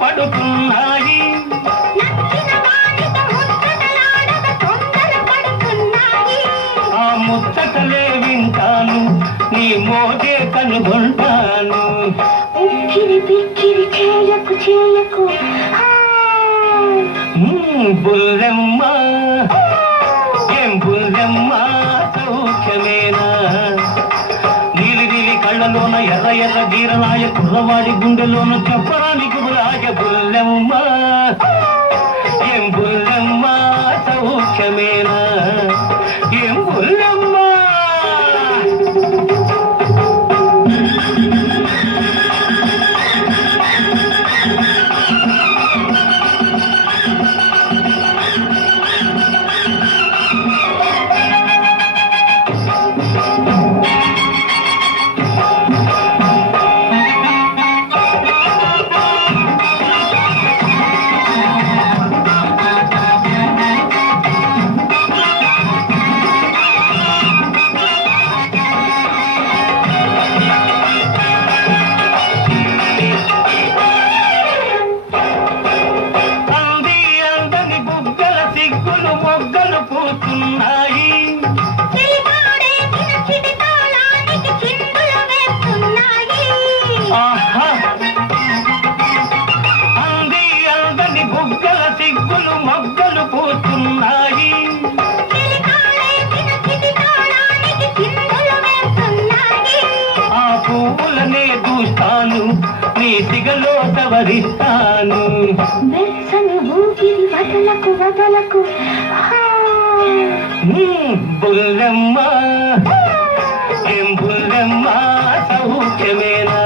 పడుతున్నాయి ఆ ముచ్చటలే వింటాను నీ మోజే కనుగొంటాను ఉక్కిరి బిక్కిరి చేయకు చేయకు బుల్లెమ్మ ఏం బుల్లెమ్మ సౌఖ్యమేనా నీలి కళ్ళలోన ఎర్ర ఎర్ర గీరలాయ కుర్రవాడి గుండెలోన చెప్పడానికి రాజ బుల్లెమ్మ ఏం బుల్లెమ్మ సౌఖ్యమేనా ఏం బుల్లెమ్మ మొగ్గలు పూస్తున్నాయి అంది అందని బుగ్గల సిగ్గులు మొగ్గలు పూస్తున్నాయి ఆ పువ్వులనే దూస్తాను నీ సిగలో సవరిస్తాను వదలకు వదలకు బుల్లెమ్మ ఏం బుల్లెమ్మ సౌఖ్యమేనా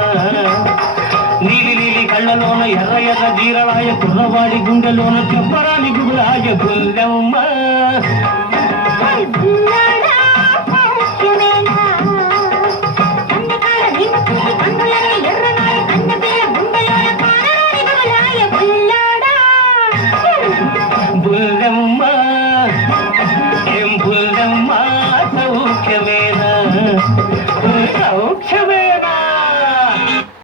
నీలి కళ్ళలోన ఎర్ర ఎర్ర జీరలాయ కుర్రవాడి గుండెలోన చెప్పరానికి రాజ బుల్లెమ్మ బుల్లెమ్మ ఏం బుల్లెమ్మ సౌఖ్యమేనా సౌఖ్యమేనా